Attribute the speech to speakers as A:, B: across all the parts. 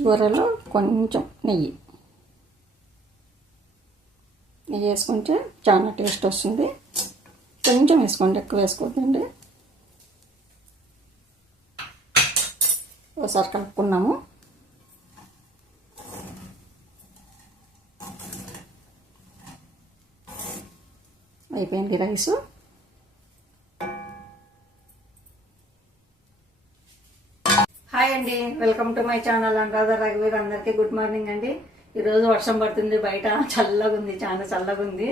A: చివరలో కొంచెం నెయ్యి. నెయ్యి వేసుకుంటే చాలా టేస్ట్ వస్తుంది. కొంచెం వేసుకోండి ఎక్కువ వేసుకోవద్దండి ఒకసారి కలుపుకున్నాము. అయిపోయింది రైసు. హాయ్ అండి. Welcome to my channel. Anuradha రఘువీర్ అందరికీ గుడ్ మార్నింగ్ అండి. ఈరోజు వర్షం పడుతుంది బయట చల్లగా ఉంది చాలా చల్లగా ఉంది.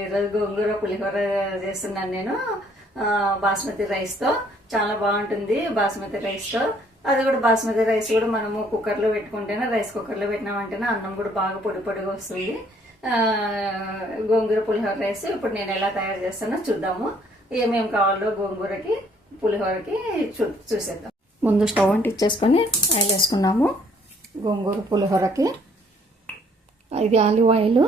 A: ఈరోజు గోంగూర పులిహోర చేస్తున్నాను నేను బాస్మతి రైస్తో. చాలా బాగుంటుంది బాస్మతి రైస్తో. అది కూడా బాస్మతి రైస్ కూడా మనము కుక్కర్లో పెట్టుకుంటేనే రైస్ కుక్కర్లో పెట్టినామంటేనే అన్నం కూడా బాగా పొడి పొడిగా వస్తుంది. గోంగూర పులిహోర రైస్ ఇప్పుడు నేను ఎలా తయారు చేస్తానో చూద్దాము. ఏమేమి కావాలో గోంగూరకి పులిహోరకి చూ చూసేద్దాం. ముందు స్టవ్ అంటించేసుకొని ఆయిల్ వేసుకున్నాము. గోంగూర పులిహోరకి. ఇది ఆలివ్ ఆయిల్.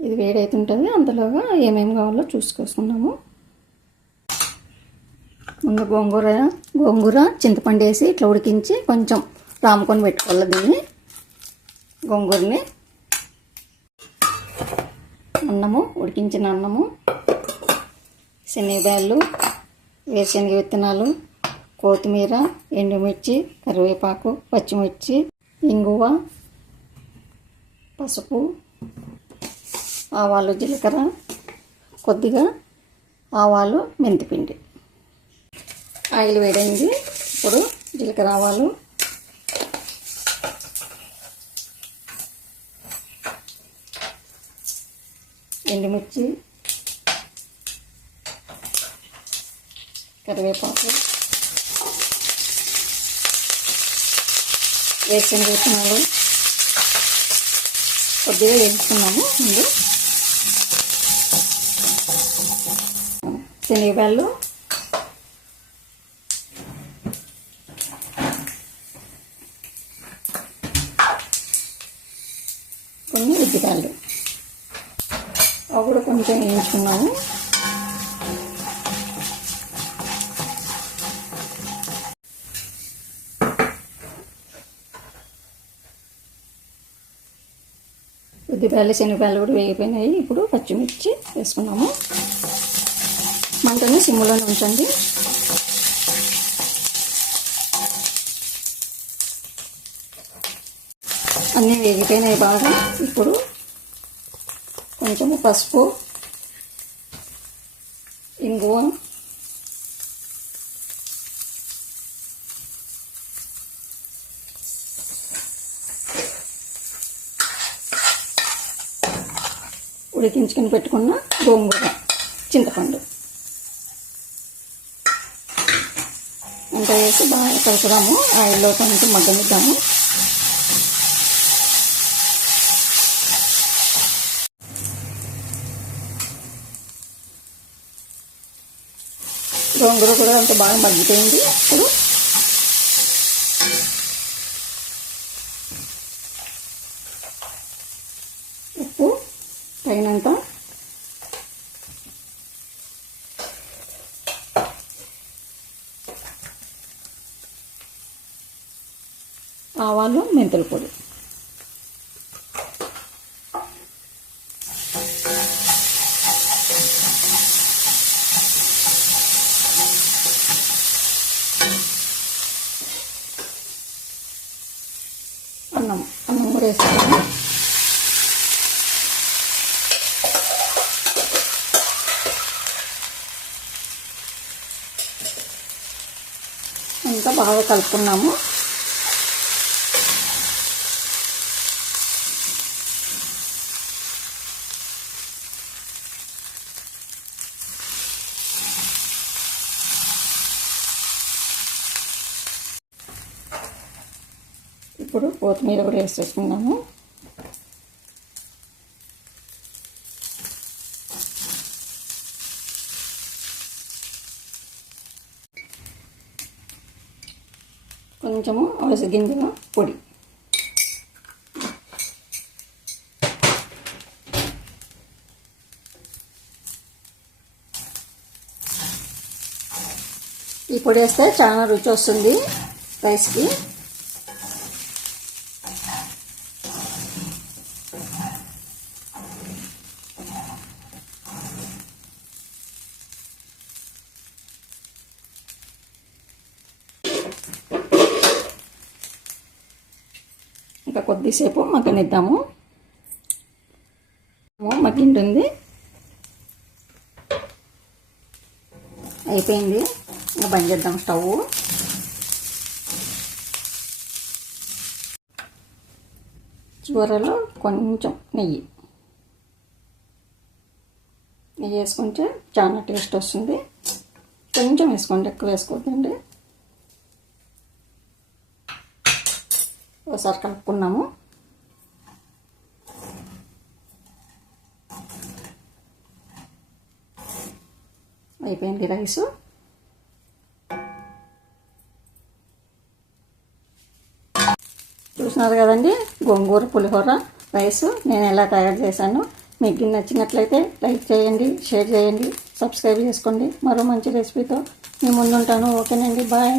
A: ఇది వేడైతుంటుంది అంతలోగా ఏమేమి కావాలో చూసుకొసుకున్నాము ముందు గోంగూర గోంగూర చింతపండు వేసి ఇట్లా ఉడికించి కొంచెం రాముకొని పెట్టుకోవాలి దీన్ని. గోంగూరని. అన్నము ఉడికించిన అన్నము శనగబ్యాళ్ళు వేరుశనగ విత్తనాలు కొత్తిమీర ఎండుమిర్చి కరివేపాకు పచ్చిమిర్చి ఇంగువ పసుపు ఆవాలు జీలకర్ర కొద్దిగా ఆవాలు మెంతిపిండి. ఆయిల్ వేడైంది. ఇప్పుడు జీలకర్ర ఆవాలు. ఎండుమిర్చి కరివేపాకు వేసిన విత్తనాలు కొద్దిగా వేసుకున్నాము ముందు. శనగపాలు కొన్ని ఉద్దిపాలు అవి కూడా కొంచెం వేయించుకున్నాము. ఉద్దిపాయలు శనగపాయలు కూడా వేగిపోయినాయి. ఇప్పుడు పచ్చిమిర్చి వేసుకున్నాము. మంటని సిమ్లోనే ఉంచండి. అన్నీ వేగిపోయినాయి బాగా. ఇప్పుడు కొంచెము పసుపు ఇంగువ ఉడికించుకుని పెట్టుకున్న గోంగూర చింతపండు. అంత వేసి బాగా కలుపుదాము. ఆయిల్లో కొంచెం మగ్గనిద్దాము. గోంగూర కూడా అంత బాగా మగ్గిపోయింది. ఇప్పుడు తగినంత. ఆవాలు మెంతుల పొడి. అన్నం అన్నం కూడా వేసుకోవాలి ఇంకా బాగా కలుపుకున్నాము. ఇప్పుడు కొత్తిమీర కూడా వేసేసుకున్నాము. కొంచెము అలసి గింజల పొడి. ఈ పొడి వేస్తే చాలా రుచి వస్తుంది రైస్కి. ఇంకా కొద్దిసేపు మగ్గనిద్దాము. మగ్గింటుంది. అయిపోయింది. ఇంకా బంద్ చేద్దాం స్టవ్ చివరలో కొంచెం నెయ్యి. నెయ్యి వేసుకుంటే చాలా టేస్ట్ వస్తుంది. కొంచెం వేసుకోండి ఎక్కువ వేసుకోవద్దండి ఒకసారి కలుపుకున్నాము. అయిపోయింది రైసు. చూసినారు కదండి గోంగూర పులిహోర రైస్ నేను ఎలా తయారు చేశాను. మీకు నచ్చినట్లయితే లైక్ చేయండి షేర్ చేయండి సబ్స్క్రైబ్ చేసుకోండి. మరో మంచి రెసిపీతో మీ ముందుంటాను. ఓకేనండి బాయ్.